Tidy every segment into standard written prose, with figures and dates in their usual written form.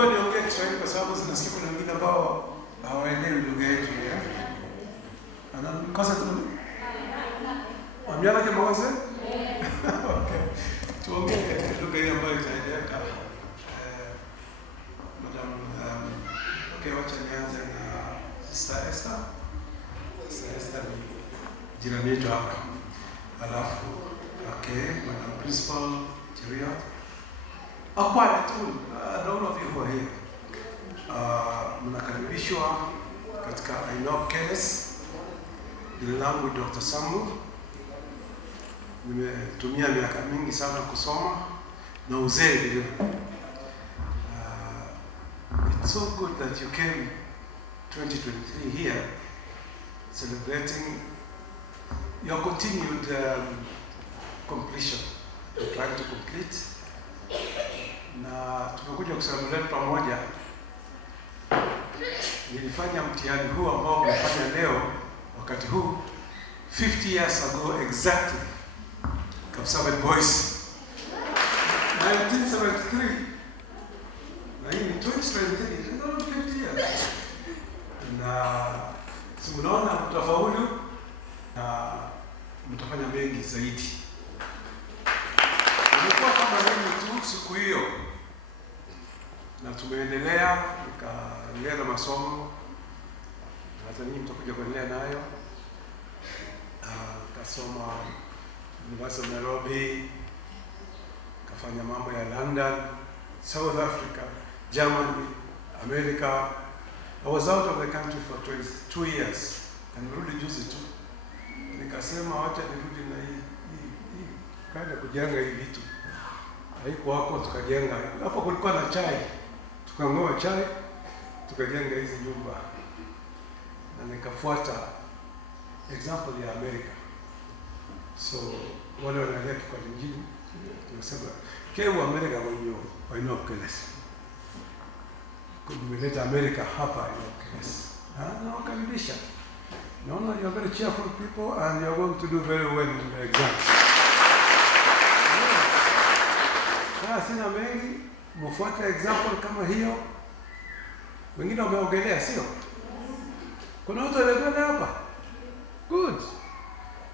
Naomba niongee Kiswahili kwa sababu zinasikia kuna wengine ambao hawaelewi lugha yetu ya. Kosa tu. Amjana kama wazo? Okay. Tuongee lugha hiyo ambayo itaeleweka. Madam, okay, wacha nianze na Sister Esther. Sister Esther ni jirani yetu hapa. Alafu, okay, Madam Principal Cheria. Quite a tool. All of you who are here. Mnakaribishwa katika Ainooppkeles. Jina langu Dr. Sambu. Nimetumia miaka mingi sana kusoma na uzee vile. It's so good that you came 2023 here celebrating your continued completion. You're trying to complete. Na tumekuja kusherehekea pamoja. Nilifanya mtihani huu ambao umefanya leo wakati huu 50 years ago exactly. Kapsabet Boys 1973. Na hii ni 2023, 50 years. Na simunaona mtafaulu na mtafanya mengi zaidi. Nilikuwa kama mimi tu siku hiyo. Na tumeendelea nikaendelea na masomo. Hata nyinyi mtakuja kuendelea nayo. Kasoma University of Nairobi, kafanya mambo ya London, South Africa, Germany, America. I was out of the country for 2 years. And nirudi juzi tu. Nikasema wacha nirudi na hii kaja kujenga hii vitu. Haiko hapo tukajenga. Hapo kulikuwa na chai. Tukang'oa chai, tukajenga hizi nyumba. Na nikafuata example ya America. So wale wanaelekea kwa nyingine tunasema kewa America wenyewe Ainooppkeles. Kumeleta America hapa Ainooppkeles. Na wakaribisha. Naona you're very cheerful people and you're going to do very well in the exam. Sina mengi, mfuate example kama hiyo. Wengine wameogelea sio? Kuna watu wanaogelea hapa? Good.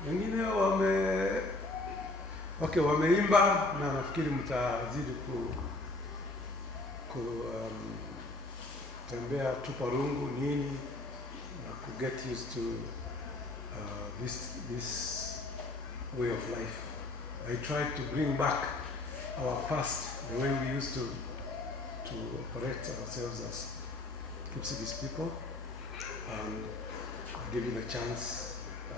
Wengine wameimba na nafikiri mtazidi tembea tupa rungu nini na ku get used to this way of life. I tried to bring back our past, the way we used to operate ourselves as Kipkoeech people, and give them a chance.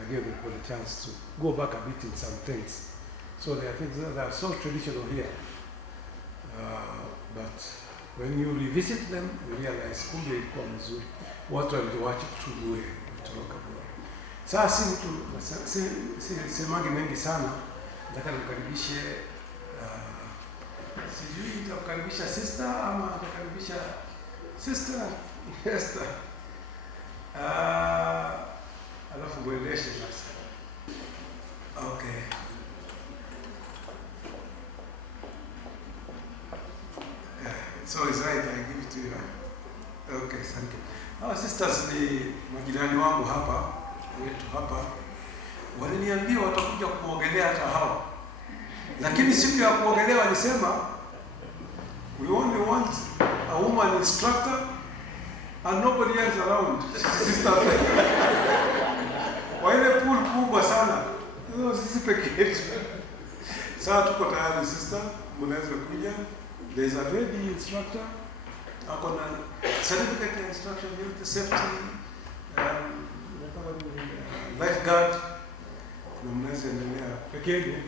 I gave people a chance to go back a bit in some things. So there are things that are so traditional here, but when you revisit them, you realize kumbe ilikuwa mzuri. Watu waliwacha tuwe kutoka bora. Sasa semagi mengi sana. Nataka nimkaribishe sijui nitakaribisha sister ama nitakaribisha sister Esther. Alafu muendeshe sasa. Okay. So it's right, I give it to you. Okay, thank you. Sisters ni majirani wangu hapa, wetu hapa. Waliniambia watakuja kuogelea hata hao. Lakini siku ya kuogelea walisema we only want a woman instructor and nobody else around. Sister. Kwa ile pool kubwa sana. Hiyo sisi pekee yetu. Sasa tuko tayari sister, mnaweza kuja. There is a ready instructor. Akona certificate instruction, youth safety, lifeguard. Mnaweza endelea pekee yenu.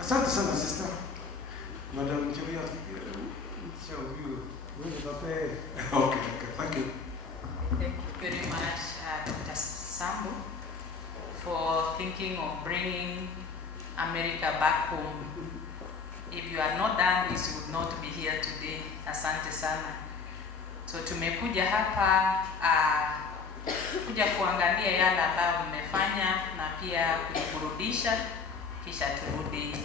Asante sana sister. Madam Cheria, show you. Okay, thank you. Thank you very much, Dr. Sambu, for thinking of bringing America back home. If you had not done this, you would not be here today. Asante sana. So tumekuja hapa kuja kuangalia yale ambayo mmefanya na pia kujiburudisha kisha turudi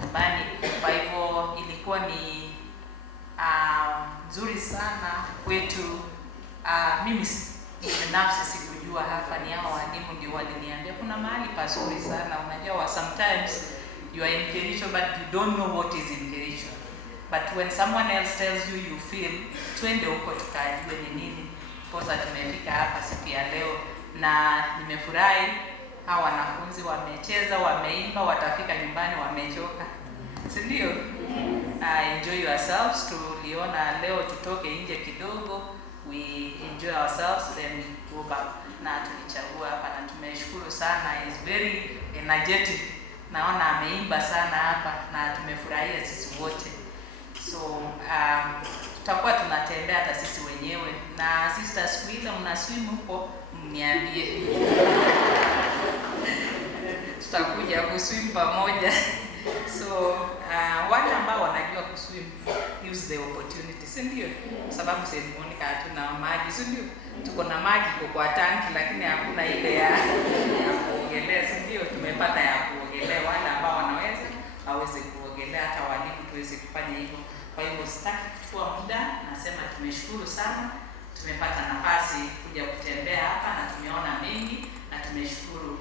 nyumbani. Kwa hivyo ilikuwa ni nzuri sana kwetu. Mimi binafsi sikujua hapa, ni hao walimu ndio waliniambia kuna mahali pazuri sana. Unajua sometimes you are in Kericho but you don't know what is in Kericho, but when someone else tells you, you feel twende huko tukajue ni nini. Kwa tumefika hapa siku ya leo na nimefurahi. Hao wanafunzi wamecheza, wameimba, watafika nyumbani wamechoka, si ndio? Enjoy yourselves. Tuliona leo tutoke nje kidogo, we enjoy ourselves, then we go back. Na tulichagua hapa na tumeshukuru sana. Is very energetic, naona ameimba sana hapa na tumefurahia sisi wote. So tutakuwa tunatembea hata sisi wenyewe, na sister siku ile mna swim huko mniambie. Tutakuja kuswim pamoja. So wale ambao wanajua kuswim, use the opportunity, si ndio? Sababu St. Monica hatuna maji, si ndio? Tuko na maji kwa tanki lakini hakuna ile ya kuogelea, si ndio? Tumepata ya kuogelea. Wale ambao wanaweza waweze kuogelea, hata walimu tuweze kufanya hivyo. Kwa hivyo sitaki kuchukua muda, nasema tumeshukuru sana. Tumepata nafasi kuja kutembea hapa na tumeona mengi na tumeshukuru.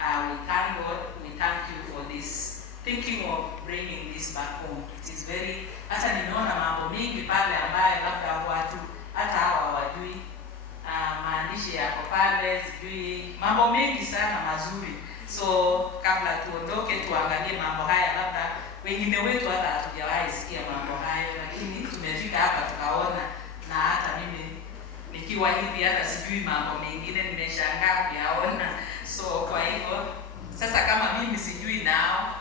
We thank God, we thank you for this, thinking of bringing this back home. It is very, hata nimeona mambo mengi pale ambayo labda watu hata hawa hawajui. Maandishi yako pale, sijui mambo mengi sana mazuri. So kabla tuondoke tuangalie mambo haya, labda wengine wetu hata hatujawahi sikia mambo hayo, lakini tumefika hapa tukaona, na hata mimi nikiwa hivi hata sijui mambo mengine, nimeshangaa kuyaona. So kwa hivyo sasa kama mimi sijui nao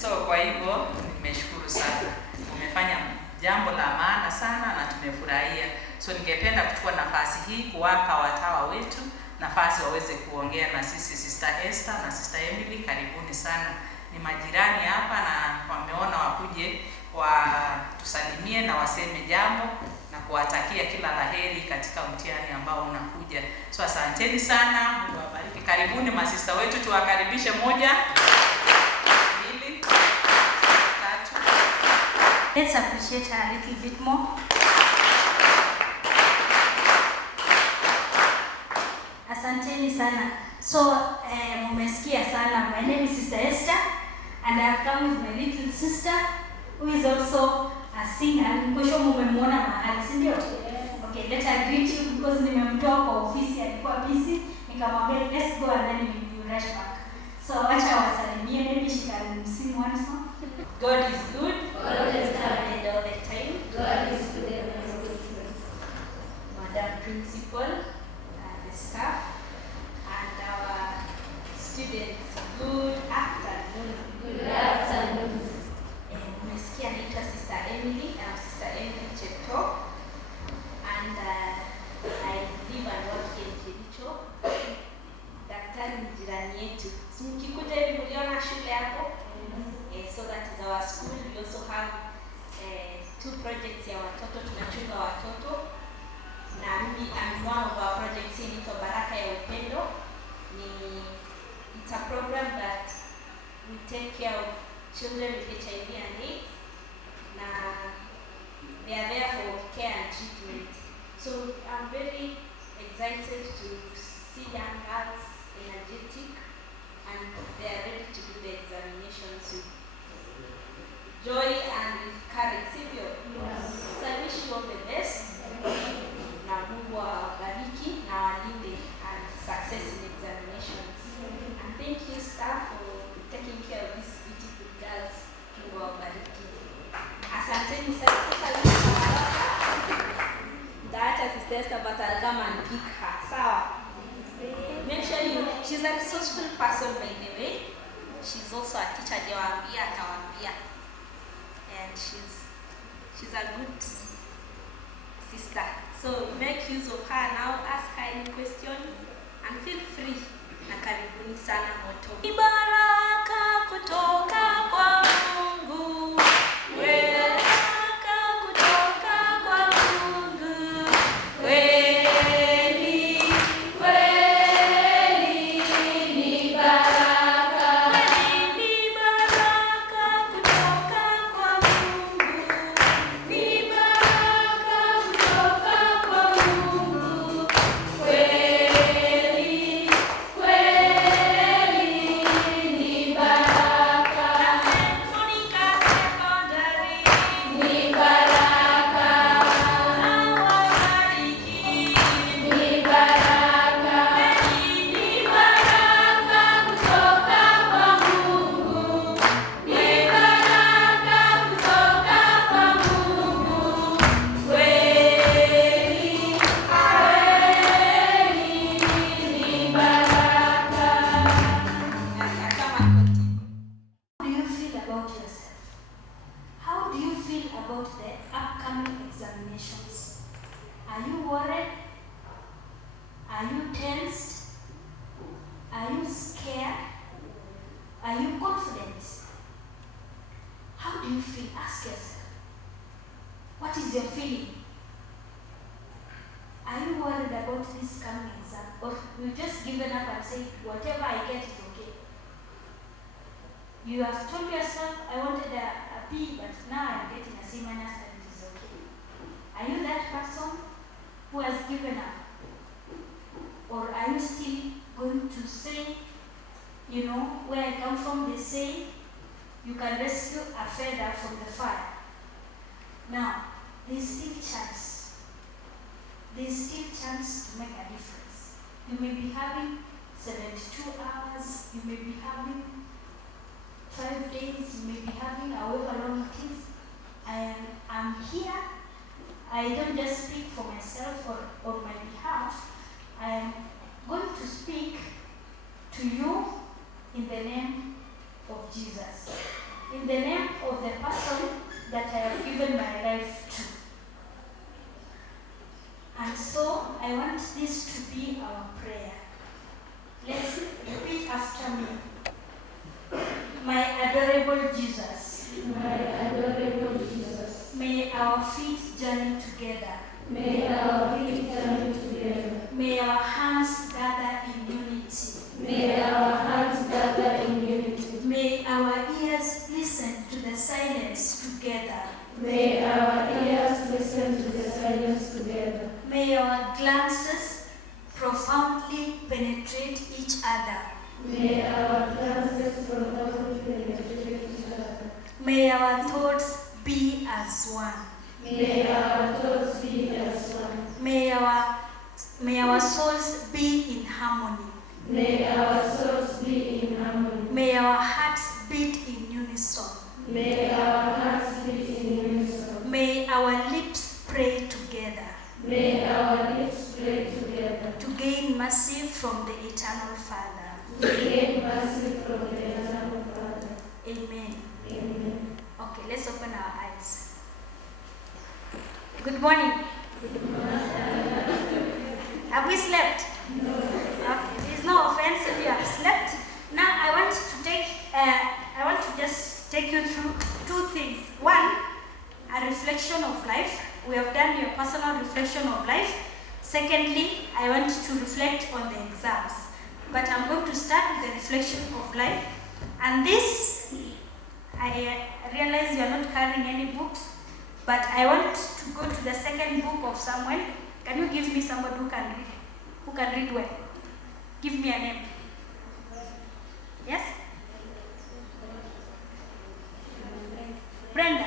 so kwa hivyo nimeshukuru sana. Umefanya jambo la maana sana na tumefurahia. So ningependa kuchukua nafasi hii kuwapa watawa wetu nafasi waweze kuongea na sisi. Sister Esther na Sister Emily, karibuni sana. Ni majirani hapa na wameona wakuje tusalimie na waseme jambo na kuwatakia kila laheri katika mtihani ambao unakuja. So asanteni sana, Mungu awabariki. Karibuni masista wetu, tuwakaribishe. 1, 2, 3. Let's appreciate her a little bit more. Asanteni sana. So mumesikia sana. My name is Sister Esther and I have come with my little sister who is also a singer. Nikosho mumemwona mahali, si ndio? Okay, let her greet you because nimemtoa kwa ofisi, alikuwa busy. Nikamwambia let's go and then we rush back. So acha wasalimie, maybe she can sing one song. God is good. God is good all the time. God is good. Madam Principal, the staff, and our students, good afternoon. Good afternoon. Umesikia naitwa Sister Emily. I'm Sister Emily Chebang'Ang, and I live and work in Kericho. Daktari ni jirani yetu. Mkikuja hivi mliona shule hapo? So that is our school. We also have 2 projects ya watoto, tunachunga watoto. Na mimi I'm one of our projects inaitwa Baraka ya Upendo. It's a program that we take care of children with HIV and AIDS. They are there for care and treatment. So I'm very excited to see young girls energetic and they are ready to do the examinations with joy and with courage. Sivyo? So I wish you all the best. Na Mungu awabariki na walinde and success in examinations. And thank you staff for taking care of these beautiful girls. Mungu awabariki. Asanteni sana. Data Sister Esther, but I'll come and pick her. Sawa? Make sure she's a resourceful person, by the way. She's also a teacher. Atawaambia. And she's a good sister. So make use of her now. Ask her any question and feel free. Na karibuni sana moto. Ni baraka kutoka kwa Mungu. Baraka kutoka kwa Mungu. Kweli, kweli ni baraka. Kweli ni baraka kutoka kwa Mungu. Ni Are you worried? Are you tensed? Are you scared? Are you confident? How do you feel? Ask yourself. What is your feeling? Are you worried about this coming exam? Or you've just given up and said, whatever I get is okay? You have told yourself, I wanted a B, but now I'm getting a C minus and it is okay. Are you that person who has given up? Or are you still going to say, you know, where I come from, they say, you can rescue a feather from the fire. Now, there's still chance. There's still chance to make a difference. You may be having 72 hours, you may be having 5 days, you may be having however long it is. I'm here. I don't just speak for myself or on my behalf. I am going to speak to you in the name of Jesus. In the name of the person that I have given my life to. And so I want this to be our prayer. Let's repeat after me. My adorable Jesus. My adorable Jesus. May our feet journey together. May our feet journey together. May our hands gather in unity. May our hands gather in unity. May our ears listen to the silence together. May our ears listen to the silence together. May our glances profoundly penetrate each other. May our glances profoundly penetrate each other. May our thoughts be as one. May our thoughts be as one. May our souls be in harmony. May our souls be in harmony. May our hearts beat in unison. May our hearts beat in unison. May our lips pray together. May our lips pray together. To gain mercy from the eternal Father. To gain mercy from the eternal Father. Amen. Amen. Okay, let's open our eyes. Good morning. Have we slept? No. Okay, there is no offense if you have slept. Now I want to just take you through two things. One, a reflection of life. We have done your personal reflection of life. Secondly, I want to reflect on the exams. But I'm going to start with the reflection of life. And this, I realize you are not carrying any books, but I want to go to the second book of Samuel. Can you give me somebody who can read? Who can read well? Give me a name. Yes? Brenda.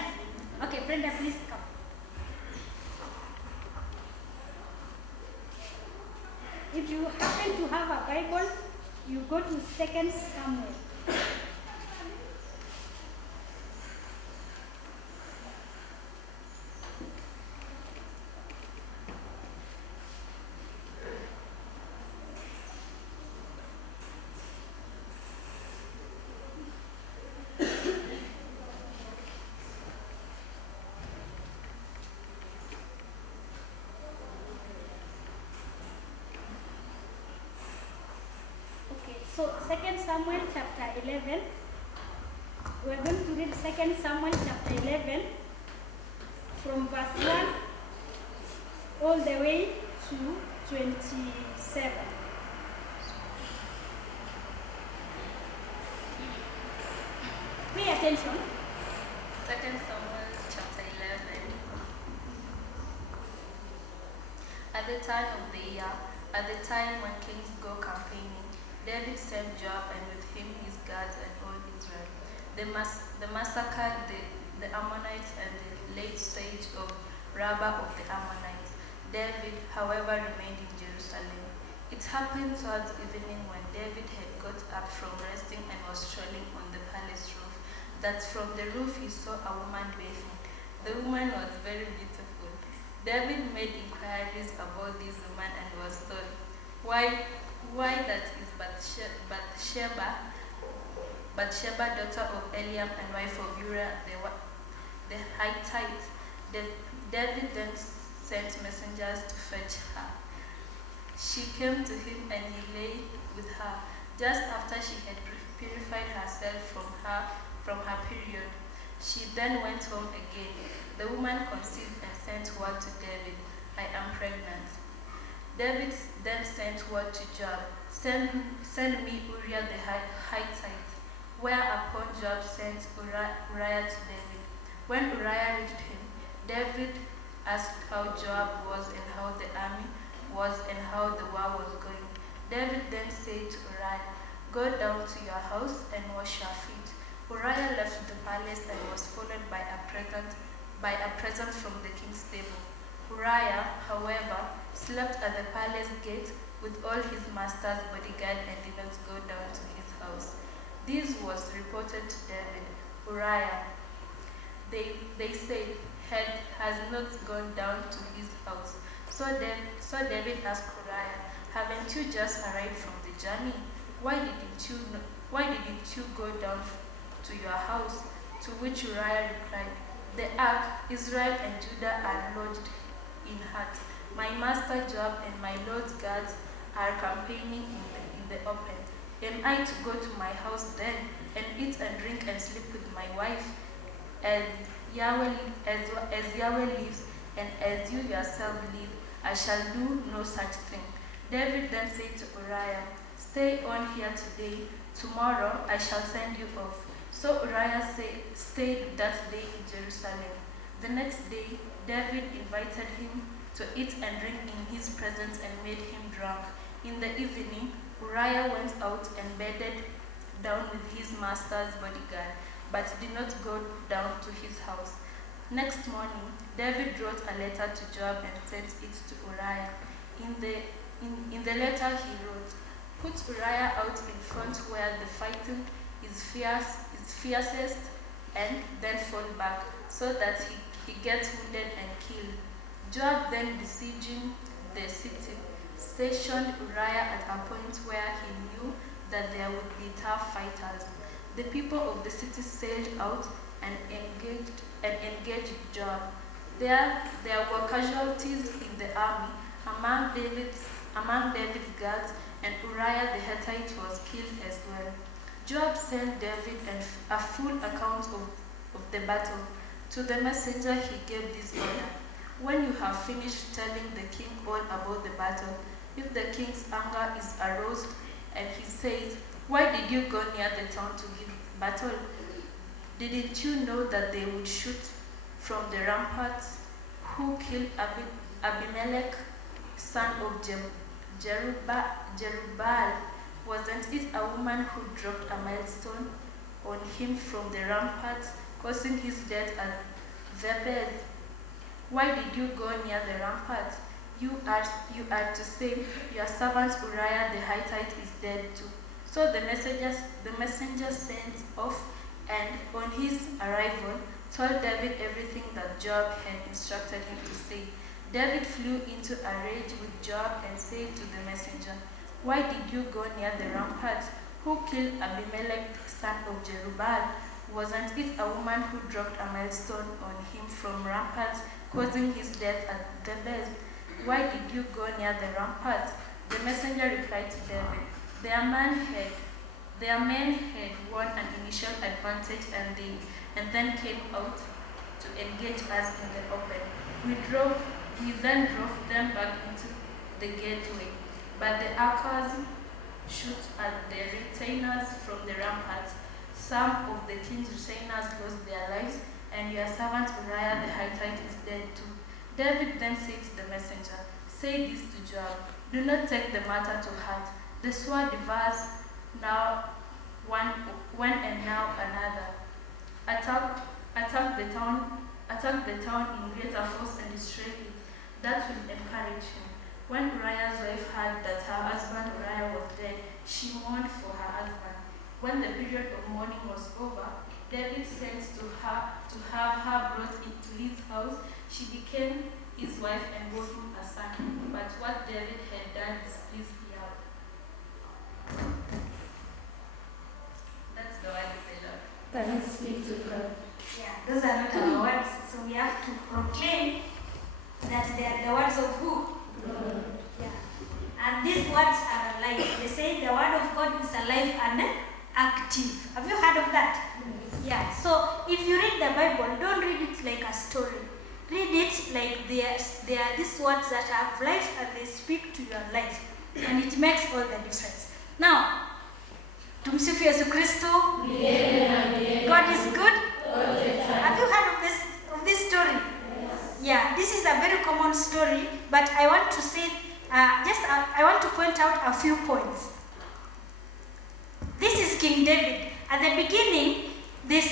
Okay, Brenda, please come. If you happen to have a Bible, you go to 2 Samuel. So 2 Samuel chapter 11, we're going to read 2 Samuel chapter 11 from verse 1 all the way to 27. Pay attention. 2 Samuel chapter 11. At the time of the year, at the time when kings go campaigning, David sent Joab and with him his guards and all Israel. They massacred the Ammonites and the late siege of Rabbah of the Ammonites. David, however, remained in Jerusalem. It happened towards evening when David had got up from resting and was strolling on the palace roof, that from the roof he saw a woman bathing. The woman was very beautiful. David made inquiries about this woman and was told, Why that is Bathsheba, daughter of Eliam and wife of Uriah the Hittite. David then sent messengers to fetch her. She came to him and he lay with her. Just after she had purified herself from her period, she then went home again. The woman conceived and sent word to David, "I am pregnant." David then sent word to Joab, Send me Uriah the Hittite." Whereupon Joab sent Uriah to David. When Uriah reached him, David asked how Joab was and how the army was and how the war was going. David then said to Uriah, "Go down to your house and wash your feet." Uriah left the palace and was followed by a present from the king's table. Uriah, however, slept at the palace gate with all his master's bodyguard and did not go down to his house. This was reported to David. Uriah, they said, has not gone down to his house. So David asked Uriah, "Haven't you just arrived from the journey? Why didn't you go down to your house?" To which Uriah replied, "The ark, Israel and Judah are lodged in huts. My master Joab and my Lord's guards are campaigning in the open. Am I to go to my house then and eat and drink and sleep with my wife? As Yahweh lives and as you yourself live, I shall do no such thing." David then said to Uriah, "Stay on here today. Tomorrow I shall send you off." So Uriah stayed that day in Jerusalem. The next day, David invited him to eat and drink in his presence and made him drunk. In the evening, Uriah went out and bedded down with his master's bodyguard, but did not go down to his house. Next morning, David wrote a letter to Joab and sent it to Uriah. In the letter he wrote, "Put Uriah out in front where the fighting is fiercest, and then fall back, so that he gets wounded and killed." Joab, then besieging the city, stationed Uriah at a point where he knew that there would be tough fighters. The people of the city sailed out and engaged Joab. There were casualties in the army among David's guards, and Uriah the Hittite was killed as well. Joab sent David a full account of the battle. To the messenger he gave this order: "When you have finished telling the king all about the battle, if the king's anger is aroused and he says, 'Why did you go near the town to give battle? Didn't you know that they would shoot from the ramparts? Who killed Abimelech, son of Jerubbaal? Wasn't it a woman who dropped a millstone on him from the ramparts, causing his death at Thebez? Why did you go near the ramparts? You are to say, your servant Uriah the Hittite is dead too." So the messenger sent off, and on his arrival told David everything that Joab had instructed him to say. David flew into a rage with Joab and said to the messenger, "Why did you go near the ramparts? Who killed Abimelech, son of Jerubbaal? Wasn't it a woman who dropped a millstone on him from ramparts, causing his death at Thebez? Why did you go near the ramparts?" The messenger replied to David, Their men had won an initial advantage, and then came out to engage us in the open. We then drove them back into the gateway, but the archers shot at the retainers from the ramparts. Some of the king's retainers lost their lives, and your servant Uriah the Hittite is dead too. David then said to the messenger, "Say this to Joab, do not take the matter to heart. The sword devours now one and now another. Attack the town in greater force and destroy it. That will encourage him." When Uriah's wife heard that her husband Uriah was dead, she mourned for her husband. When the period of mourning was over, David sent to have her brought into his house. She became his wife and bore him a son. But what David had done displeased Yahweh. That's the word of the Lord. Thanks be to God. Yeah, those are not our words, so we have to proclaim that and they are the words of who? Yeah. And these words are alive. They say the word of God is alive and active. Have you heard of that? Yeah. So if you read the Bible, don't read it like a story. Read it like they are these words that have life and they speak to your life. And it makes all the difference. Now, tumsifu Yesu Kristo. God is good. Have you heard of this story? Yeah, this is a very common story, but I want to say, I want to point out a few points. This is King David. At the beginning, this